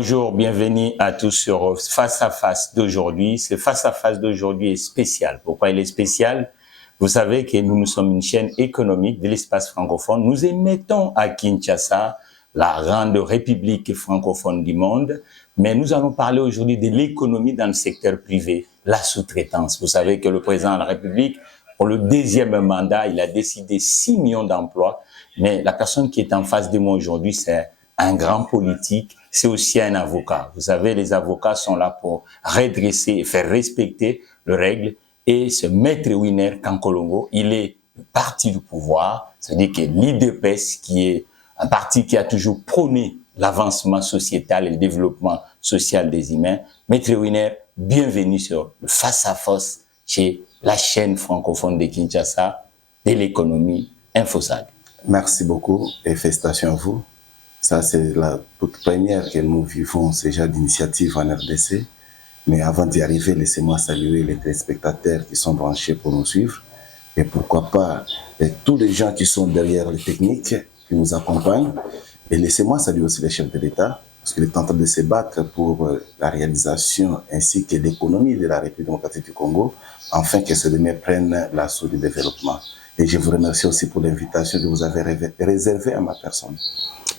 Bonjour, bienvenue à tous sur Face à Face d'aujourd'hui. Ce Face à Face d'aujourd'hui est spécial. Pourquoi il est spécial? Vous savez que nous sommes une chaîne économique de l'espace francophone. Nous émettons à Kinshasa, la grande république francophone du monde. Mais nous allons parler aujourd'hui de l'économie dans le secteur privé, la sous-traitance. Vous savez que le président de la République, pour le deuxième mandat, il a décidé 6 millions d'emplois. Mais la personne qui est en face de moi aujourd'hui, c'est un grand politique, c'est aussi un avocat. Vous savez, les avocats sont là pour redresser et faire respecter les règles. Et ce maître Winer Kankolongo, il est le parti du pouvoir, c'est-à-dire que l'IDPS, qui est un parti qui a toujours prôné l'avancement sociétal et le développement social des humains. Maître Winer, bienvenue sur le Face à Face chez la chaîne francophone de Kinshasa de l'économie Infosad. Merci beaucoup et félicitations à vous. Ça, c'est la toute première que nous vivons déjà d'initiative en RDC. Mais avant d'y arriver, laissez-moi saluer les téléspectateurs qui sont branchés pour nous suivre. Et pourquoi pas tous les gens qui sont derrière les techniques, qui nous accompagnent. Et laissez-moi saluer aussi les chefs de l'État, parce qu'il est en train de se battre pour la réalisation ainsi que l'économie de la République démocratique du Congo, afin que ce dernier prenne l'assaut du développement. Et je vous remercie aussi pour l'invitation que vous avez réservée à ma personne.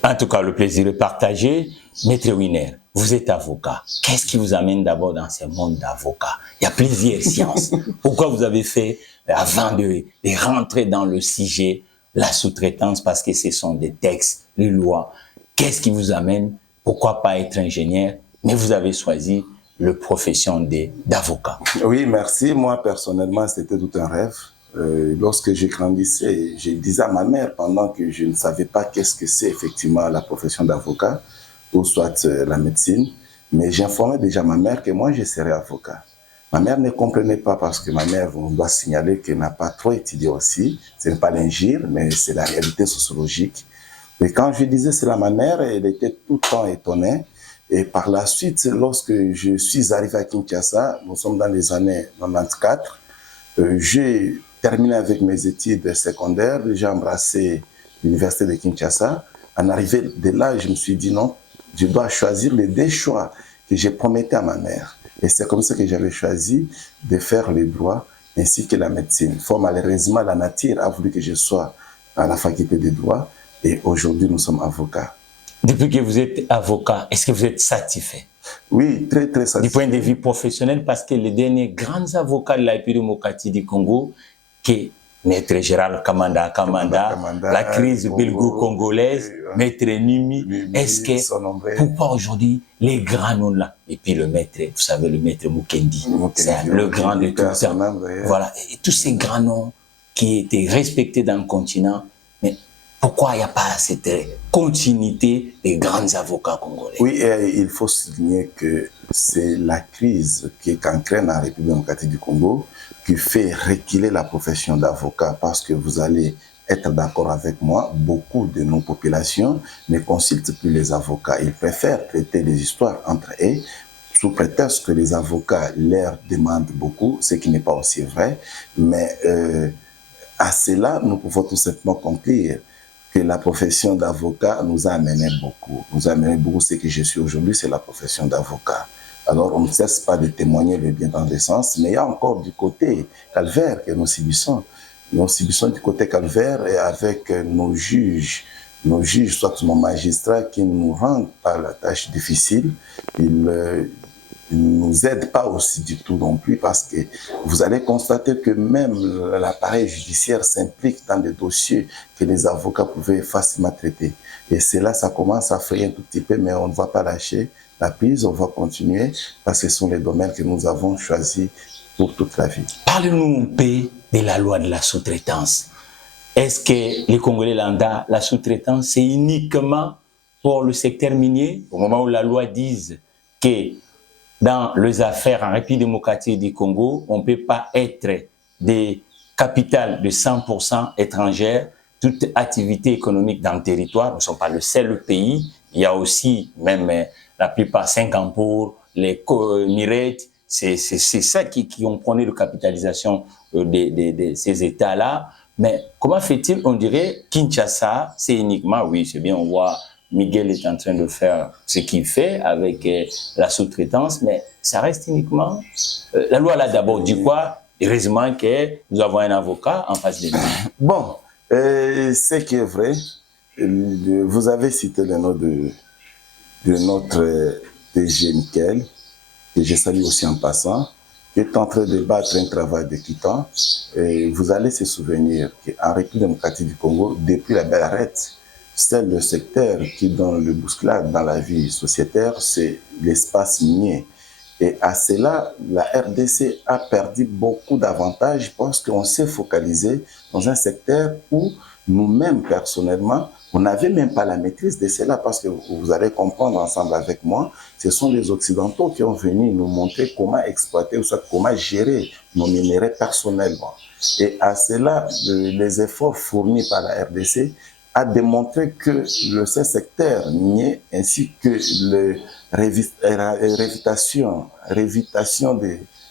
En tout cas, le plaisir est partagé. Maître Winer, vous êtes avocat. Qu'est-ce qui vous amène d'abord dans ce monde d'avocat? Il y a plusieurs sciences. Pourquoi vous avez fait, avant de rentrer dans le sujet, la sous-traitance? Parce que ce sont des textes, les lois. Qu'est-ce qui vous amène? Pourquoi pas être ingénieur? Mais vous avez choisi la profession d'avocat. Oui, merci. Moi, personnellement, c'était tout un rêve. Lorsque je grandissais, je disais à ma mère, pendant que je ne savais pas qu'est-ce que c'est effectivement la profession d'avocat, ou soit la médecine, mais j'informais déjà ma mère que moi je serais avocat. Ma mère ne comprenait pas parce que ma mère, on doit signaler qu'elle n'a pas trop étudié aussi, ce n'est pas l'injure, mais c'est la réalité sociologique. Et quand je disais cela à ma mère, elle était tout le temps étonnée. Et par la suite, lorsque je suis arrivé à Kinshasa, nous sommes dans les années 94, j'ai terminé avec mes études secondaires, j'ai embrassé l'université de Kinshasa. En arrivée de là, je me suis dit non, je dois choisir les deux choix que j'ai prometté à ma mère. Et c'est comme ça que j'avais choisi de faire le droit ainsi que la médecine. Fort malheureusement, la nature a voulu que je sois à la faculté de droit et aujourd'hui, nous sommes avocats. Depuis que vous êtes avocat, est-ce que vous êtes satisfait? Oui, très, très satisfait. Du point de vue professionnel, parce que les derniers grands avocats de la République démocratique du Congo, qui Maître Gérald Kamanda, la crise belgo-congolaise, Maître Nimi, est-ce que, pourquoi aujourd'hui, les grands noms là, et puis le maître, vous savez, le maître Mukendi, c'est le grand de tout ça. Voilà, et tous ces grands noms qui étaient respectés dans le continent, mais pourquoi il n'y a pas cette continuité des grands avocats congolais? Oui, et il faut souligner que c'est la crise qui entraîne la République démocratique du Congo qui fait reculer la profession d'avocat parce que vous allez être d'accord avec moi, beaucoup de nos populations ne consultent plus les avocats. Ils préfèrent traiter des histoires entre eux sous prétexte que les avocats leur demandent beaucoup, ce qui n'est pas aussi vrai. Mais à cela, nous pouvons tout simplement conclure que la profession d'avocat nous a amené beaucoup. Nous a amené beaucoup. Ce que je suis aujourd'hui, c'est la profession d'avocat. Alors, on ne cesse pas de témoigner le bien dans le sens, mais il y a encore du côté calvaire que nous subissons. Nous subissons du côté calvaire et avec nos juges, soit nos magistrats qui nous rendent par la tâche difficile, ils ne nous aident pas aussi du tout non plus parce que vous allez constater que même l'appareil judiciaire s'implique dans des dossiers que les avocats pouvaient facilement traiter. Et c'est là, ça commence à frayer un tout petit peu, mais on ne va pas lâcher la prise, on va continuer parce que ce sont les domaines que nous avons choisis pour toute la vie. Parlez-nous un peu de la loi de la sous-traitance. Est-ce que les Congolais lambda, la sous-traitance, c'est uniquement pour le secteur minier? Au moment où la loi dise que dans les affaires en République démocratique du Congo, on ne peut pas être des capitales de 100% étrangères, toute activité économique dans le territoire. Nous ne sommes pas le seul pays. Il y a aussi, même la plupart, Singapour, les Mirettes, c'est ça qui ont prôné la capitalisation de ces États-là. Mais comment fait-il? On dirait Kinshasa, c'est uniquement, oui, c'est bien, on voit Miguel est en train de faire ce qu'il fait avec la sous-traitance, mais ça reste uniquement... la loi là d'abord dit quoi? Heureusement que nous avons un avocat en face de nous. Bon, ce qui est vrai, vous avez cité le nom de notre DG Michael, que je salue aussi en passant, qui est en train de battre un travail de titan. Et vous allez se souvenir qu'en République démocratique du Congo, depuis la belle arrête, c'est le secteur qui donne le bousculade dans la vie sociétaire, c'est l'espace minier. Et à cela, la RDC a perdu beaucoup d'avantages parce qu'on s'est focalisé dans un secteur où nous-mêmes, personnellement, on n'avait même pas la maîtrise de cela parce que vous allez comprendre ensemble avec moi, ce sont les Occidentaux qui ont venu nous montrer comment exploiter ou soit comment gérer nos minéraux personnellement. Et à cela, les efforts fournis par la RDC a démontré que ce secteur minier ainsi que le révitation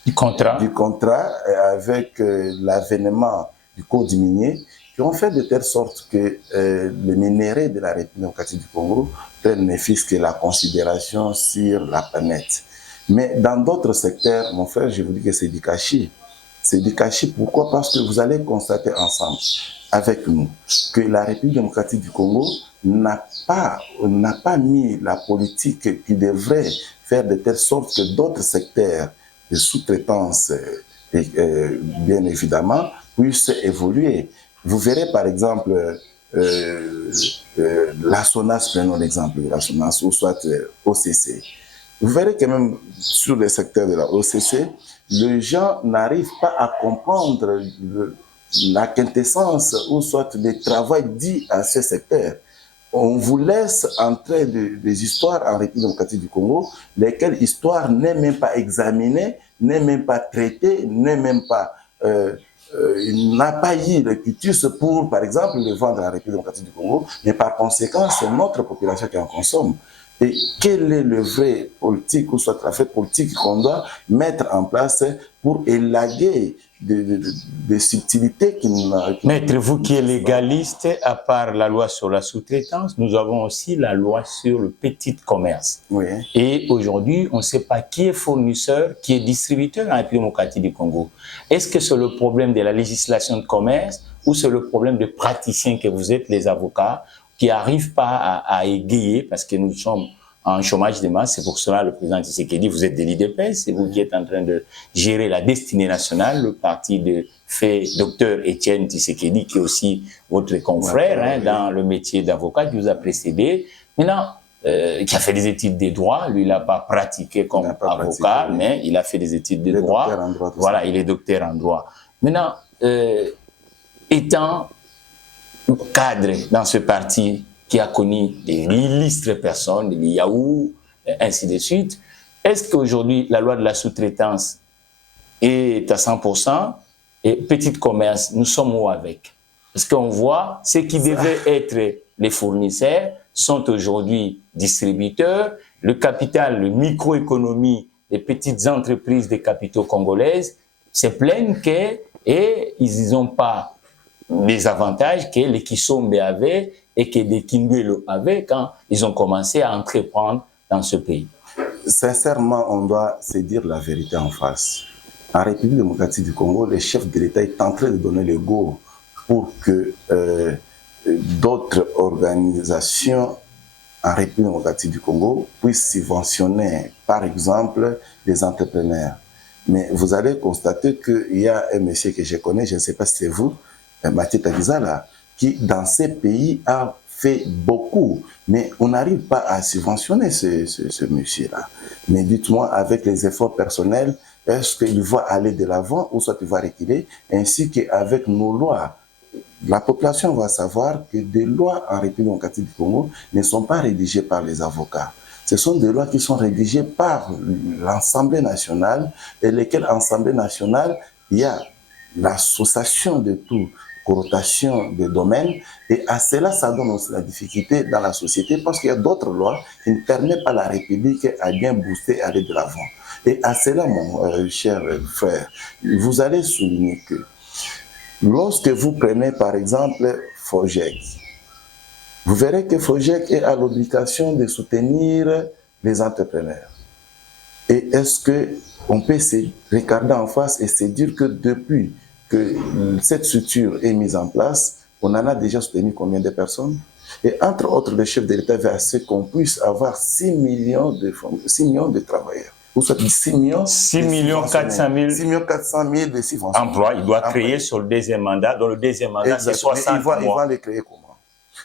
du contrat avec l'avènement du code minier qui ont fait de telle sorte que les minéraux de la République démocratique du Congo prennent ne fût-ce que la considération sur la planète. Mais dans d'autres secteurs, mon frère, je vous dis que c'est du gâchis. C'est du gâchis, pourquoi? Parce que vous allez constater ensemble, avec nous, que la République démocratique du Congo n'a pas mis la politique qui devrait faire de telle sorte que d'autres secteurs de sous-traitance, bien évidemment, puissent évoluer. Vous verrez par exemple la SONAS, prenons l'exemple de la SONAS, ou soit OCC. Vous verrez que même sur le secteur de la OCC, les gens n'arrivent pas à comprendre la quintessence ou soit le travail dit à ce secteur. On vous laisse entrer des histoires en République démocratique du Congo, lesquelles histoires n'est même pas examinée, n'est même pas traitée, n'est même pas... il n'a pas eu le cutus pour, par exemple, le vendre à la République démocratique du Congo, mais par conséquent, c'est notre population qui en consomme. Et quel est le vrai politique, ou soit la vraie politique qu'on doit mettre en place pour élaguer des subtilités qui Maître, vous qui êtes légaliste, à part la loi sur la sous-traitance, nous avons aussi la loi sur le petit commerce. Oui. Et aujourd'hui, on ne sait pas qui est fournisseur, qui est distributeur en République démocratique du Congo. Est-ce que c'est le problème de la législation de commerce ou c'est le problème de praticiens que vous êtes, les avocats, qui n'arrivent pas à égayer parce que nous sommes en chômage de masse? C'est pour cela le président Tshisekedi, vous êtes de l'IDPS, c'est vous qui êtes en train de gérer la destinée nationale, le parti de fait Dr Étienne Tshisekedi, qui est aussi votre confrère dans le métier d'avocat, qui vous a précédé. Maintenant, qui a fait des études de droit, lui, il n'a pas pratiqué comme avocat, mais il a fait des études de droit. Voilà, il est docteur en droit. Maintenant, étant cadre dans ce parti qui a connu des illustres personnes, des Yahoo, ainsi de suite, est-ce qu'aujourd'hui, la loi de la sous-traitance est à 100% et petit commerce, nous sommes où avec? Parce qu'on voit, ceux qui devaient être les fournisseurs sont aujourd'hui distributeurs, le capital, le microéconomie, les petites entreprises des capitaux congolaises se plaignent qu'ils n'ont pas les avantages que les Kisombe avaient et que les Kindwelo avaient quand ils ont commencé à entreprendre dans ce pays. Sincèrement, on doit se dire la vérité en face. En République démocratique du Congo, le chef de l'État est en train de donner le go pour que d'autres organisations en République démocratique du Congo puissent subventionner, par exemple, les entrepreneurs. Mais vous allez constater qu'il y a un monsieur que je connais, je ne sais pas si c'est vous, Mathieu Tagizala, qui dans ces pays a fait beaucoup, mais on n'arrive pas à subventionner ce monsieur-là. Mais dites-moi, avec les efforts personnels, est-ce qu'il va aller de l'avant ou soit il va reculer, ainsi qu'avec nos lois? La population va savoir que des lois en République démocratique du Congo ne sont pas rédigées par les avocats. Ce sont des lois qui sont rédigées par l'Assemblée nationale, et lesquelles Assemblée nationale, il y a l'association de tout, rotation de domaines, et à cela, ça donne aussi la difficulté dans la société parce qu'il y a d'autres lois qui ne permettent pas à la République à bien booster, à aller de l'avant. Et à cela, mon cher frère, vous allez souligner que lorsque vous prenez par exemple Fogec, vous verrez que FOGEC est à l'obligation de soutenir les entrepreneurs. Et est-ce qu'on peut se regarder en face et se dire que depuis que cette structure est mise en place, on en a déjà soutenu combien de personnes? Et entre autres, le chef de l'État veut à ce qu'on puisse avoir 6 millions de travailleurs. Ou soit 6 millions 400 000 de subventions. Emplois, il doit créer sur le deuxième mandat. Dans le deuxième mandat, c'est 60 mois. Il va les créer comment?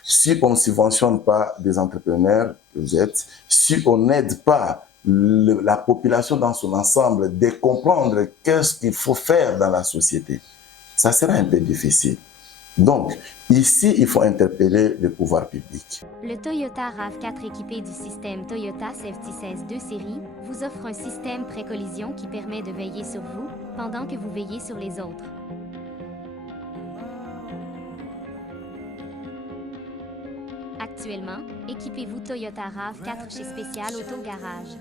Si on ne subventionne pas des entrepreneurs que vous êtes, si on n'aide pas la population dans son ensemble de comprendre qu'est-ce qu'il faut faire dans la société, ça sera un peu difficile. Donc, ici, il faut interpeller le pouvoir public. Le Toyota RAV4 équipé du système Toyota Safety 16 série vous offre un système pré-collision qui permet de veiller sur vous pendant que vous veillez sur les autres. Actuellement, équipez-vous Toyota RAV4 chez Spécial Auto Garage.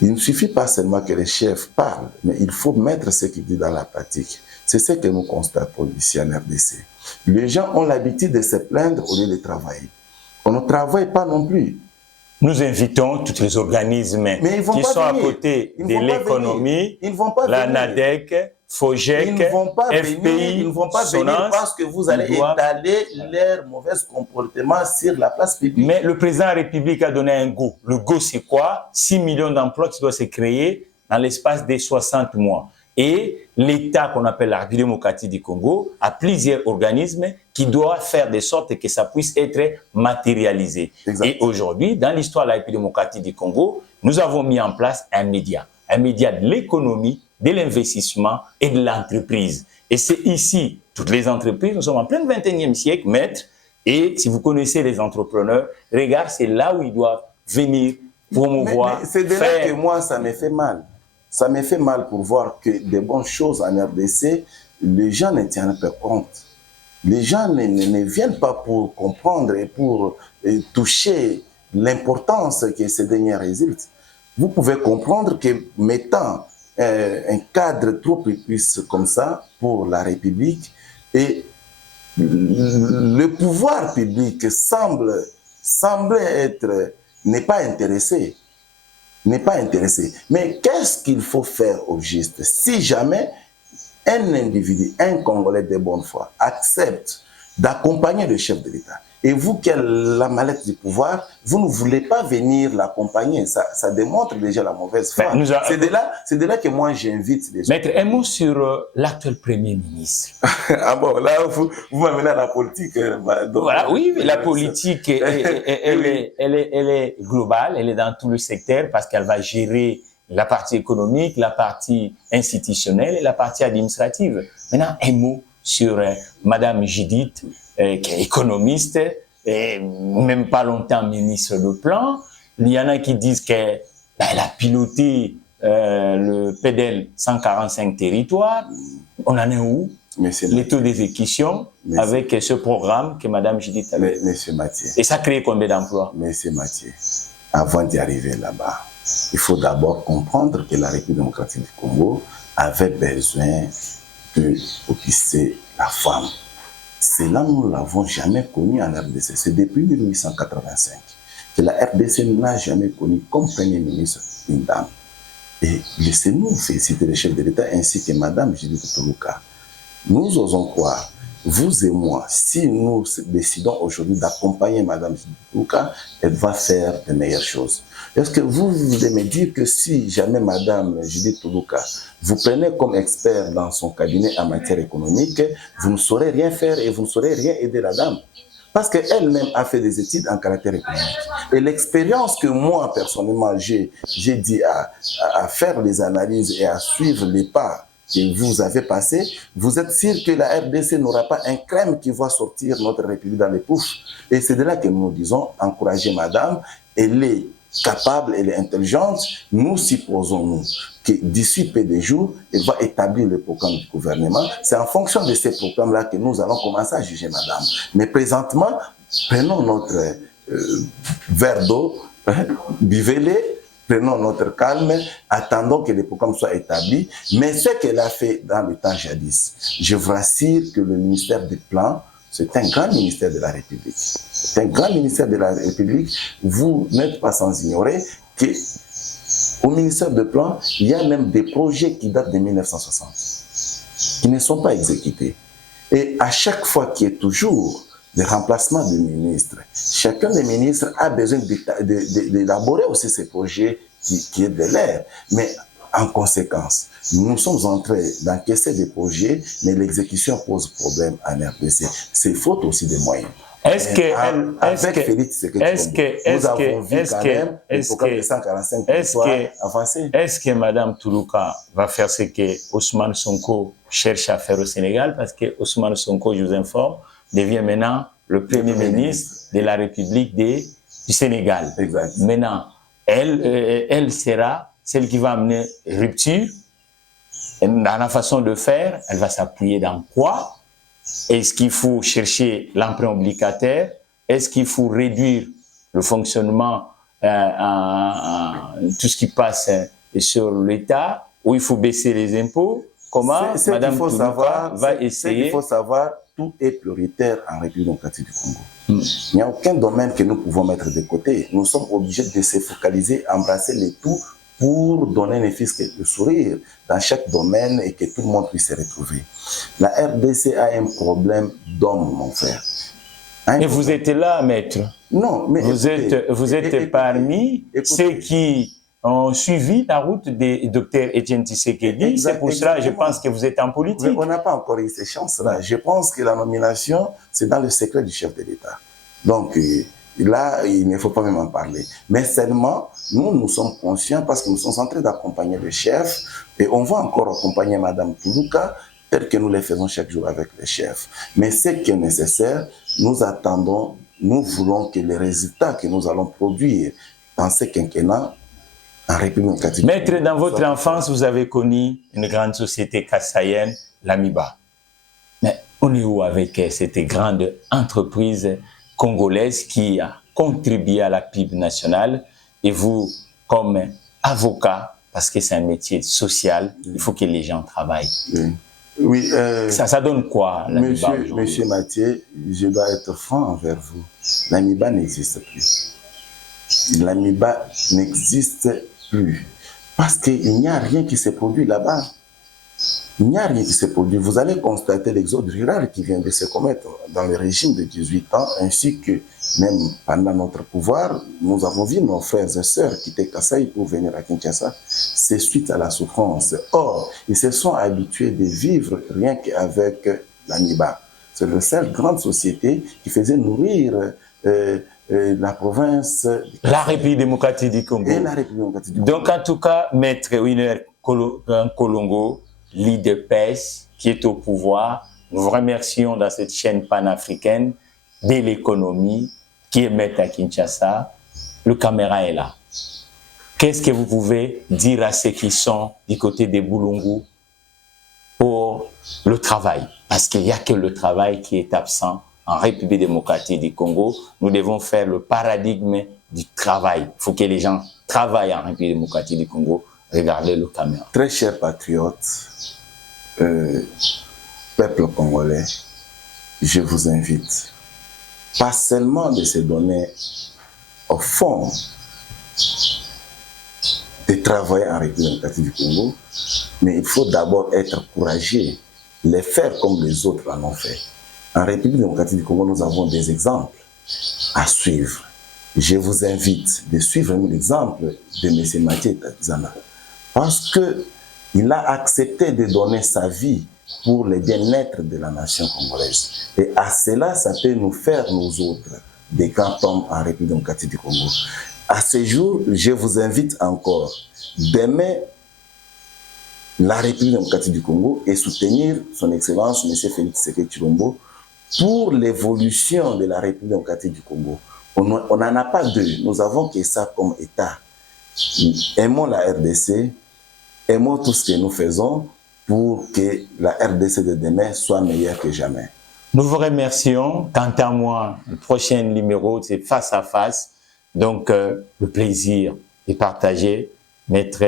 Il ne suffit pas seulement que les chefs parlent, mais il faut mettre ce qu'ils disent dans la pratique. C'est ce que nous constatons ici en RDC. Les gens ont l'habitude de se plaindre au lieu de travailler. On ne travaille pas non plus. Nous invitons tous les organismes qui sont à côté de l'économie, la NADEC, FOGEC, FPI, ils ne vont pas venir parce que vous allez étaler leur mauvais comportement sur la place publique. Mais le président de la République a donné un go. Le go, c'est quoi? 6 millions d'emplois qui doivent se créer dans l'espace de 60 mois. Et l'État qu'on appelle la République démocratique du Congo a plusieurs organismes qui doivent faire de sorte que ça puisse être matérialisé. Exactement. Et aujourd'hui, dans l'histoire de la République démocratique du Congo, nous avons mis en place un média de l'économie, de l'investissement et de l'entreprise. Et c'est ici, toutes les entreprises, nous sommes en plein 21e siècle, maître, et si vous connaissez les entrepreneurs, regarde, c'est là où ils doivent venir promouvoir. Mais c'est de là que moi, ça me fait mal. Ça me fait mal pour voir que des bonnes choses en RDC, les gens ne tiennent pas compte. Les gens ne viennent pas pour comprendre et pour toucher l'importance que ces derniers résultent. Vous pouvez comprendre que mettant un cadre trop précis comme ça pour la République et le pouvoir public semble être, n'est pas intéressé. Mais qu'est-ce qu'il faut faire au juste? Si jamais un individu, un Congolais de bonne foi, accepte d'accompagner le chef de l'État, et vous qui avez la mallette du pouvoir, vous ne voulez pas venir l'accompagner, ça démontre déjà la mauvaise foi. C'est de là que moi j'invite les gens. Maître, un mot sur l'actuel Premier ministre. Ah bon, là vous m'amenez à la politique. Voilà, oui, la politique, elle est globale, elle est dans tout le secteur parce qu'elle va gérer la partie économique, la partie institutionnelle et la partie administrative. Maintenant, un mot sur Madame Judith, qui est économiste, et même pas longtemps ministre de plan. Il y en a qui disent qu'elle a piloté le PDL 145 territoires. On en est où? Les taux d'exécution avec ce programme que Madame Judith avait. Monsieur Mathieu. Et ça crée combien d'emplois? Monsieur Mathieu, avant d'y arriver là-bas, il faut d'abord comprendre que la République démocratique du Congo avait besoin de pousser la femme. Cela, nous ne l'avons jamais connu en RDC. C'est depuis 1885 que la RDC n'a jamais connu comme Premier ministre une dame. Et laissez-nous féliciter le chef de l'État ainsi que Madame Judith Toluka. Nous osons croire, vous et moi, si nous décidons aujourd'hui d'accompagner Madame Judith Toluka, elle va faire de meilleures choses. Est-ce que vous voulez me dire que si jamais Madame Judith Toluka vous prenez comme expert dans son cabinet en matière économique, vous ne saurez rien faire et vous ne saurez rien aider la dame? Parce qu'elle-même a fait des études en caractère économique. Et l'expérience que moi, personnellement, j'ai dit à faire les analyses et à suivre les pas que vous avez passés, vous êtes sûr que la RDC n'aura pas un crème qui va sortir notre République dans les poufs. Et c'est de là que nous disons, encourager madame, elle est capable, elle est intelligente, nous supposons-nous que d'ici peu de jours, elle va établir le programme du gouvernement. C'est en fonction de ces programmes-là que nous allons commencer à juger madame. Mais présentement, prenons notre verre d'eau, buvez-le, prenons notre calme, attendons que les programmes soient établis. Mais ce qu'elle a fait dans le temps jadis, je vous rassure que le ministère des Plans c'est un grand ministère de la République. C'est un grand ministère de la République. Vous n'êtes pas sans ignorer qu'au ministère de Plan, il y a même des projets qui datent de 1960, qui ne sont pas exécutés. Et à chaque fois qu'il y a toujours des remplacements de ministres, chacun des ministres a besoin d'élaborer aussi ces projets qui est de l'air. Mais en conséquence, nous sommes en train d'encaisser des projets, mais l'exécution pose problème en RDC. C'est faute aussi des moyens. Est-ce que Félix Tshisekedi, nous avons vu quand même le programme de 145 avancer. Est-ce que Mme Toulouka va faire ce que Ousmane Sonko cherche à faire au Sénégal? Parce que Ousmane Sonko, je vous informe, devient maintenant le Premier ministre de la République du Sénégal. Exact. Maintenant, elle sera celle qui va amener rupture. Dans la façon de faire, elle va s'appuyer dans quoi? Est-ce qu'il faut chercher l'emprunt obligataire? Est-ce qu'il faut réduire le fonctionnement, tout ce qui passe sur l'État? Ou il faut baisser les impôts? Comment Mme Toulouka va essayer? Il faut savoir, tout est prioritaire en République démocratique du Congo. Il n'y a aucun domaine que nous pouvons mettre de côté. Nous sommes obligés de se focaliser, embrasser les tout pour donner un fils de sourire dans chaque domaine et que tout le monde puisse se retrouver. La RDC a un problème d'homme, mon frère. Et vous êtes là, maître. Non, mais vous êtes parmi ceux qui ont suivi la route du docteur Etienne Tshisekedi. C'est pour cela, je pense que vous êtes en politique. Mais on n'a pas encore eu ces chances-là. Je pense que la nomination, c'est dans le secret du chef de l'État. Donc, là, il ne faut pas même en parler. Mais seulement, nous sommes conscients parce que nous sommes en train d'accompagner le chef et on va encore accompagner Mme Toulouka tel que nous le faisons chaque jour avec le chef. Mais ce qui est nécessaire, nous attendons, nous voulons que les résultats que nous allons produire dans ce quinquennat en République démocratique. Maître, dans votre enfance, vous avez connu une grande société kassaïenne, l'Amiba. Mais on est où avec cette grande entreprise congolaise qui a contribué à la PIB nationale? Et vous, comme avocat, parce que c'est un métier social, il faut que les gens travaillent. Oui, ça donne quoi, l'Amiba aujourd'hui? Monsieur Mathieu, je dois être franc envers vous. L'Amiba n'existe plus. L'Amiba n'existe plus. Parce qu'il n'y a rien qui s'est produit là-bas. Il n'y a rien qui s'est produit. Vous allez constater l'exode rural qui vient de se commettre dans le régime de 18 ans, ainsi que même pendant notre pouvoir, nous avons vu nos frères et sœurs quitter Kasaï pour venir à Kinshasa. C'est suite à la souffrance. Or, ils se sont habitués de vivre rien qu'avec l'Amiba. C'est la seule grande société qui faisait nourrir la province. La République démocratique du Congo. Et la République démocratique du Congo. Donc, en tout cas, Maître Winer Kolongo, l'IDPS qui est au pouvoir, nous vous remercions dans cette chaîne panafricaine de l'économie qui est maître à Kinshasa. Le caméra est là. Qu'est-ce que vous pouvez dire à ceux qui sont du côté des Boulungu pour le travail? Parce qu'il n'y a que le travail qui est absent en République démocratique du Congo. Nous devons faire le paradigme du travail. Il faut que les gens travaillent en République démocratique du Congo. Regardez le caméra. Très chers patriotes, peuple congolais, je vous invite, pas seulement de se donner au fond de travailler en République démocratique du Congo, mais il faut d'abord être courageux, les faire comme les autres en ont fait. En République démocratique du Congo, nous avons des exemples à suivre. Je vous invite de suivre l'exemple de M. Mathieu Tadzana, parce qu'il a accepté de donner sa vie pour le bien-être de la nation congolaise. Et à cela, ça peut nous faire, nous autres, des grands hommes en République démocratique du Congo. À ce jour, je vous invite encore d'aimer la République démocratique du Congo et soutenir son Excellence, M. Félix Tshisekedi Tshilombo, pour l'évolution de la République démocratique du Congo. On n'en a pas deux, nous avons que ça comme État. Aimons la RDC, aimons tout ce que nous faisons pour que la RDC de demain soit meilleure que jamais. Nous vous remercions. Quant à moi, le prochain numéro, c'est Face à Face. Donc, le plaisir est partagé. Maître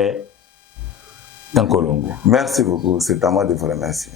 Kolongo. Merci beaucoup. C'est à moi de vous remercier.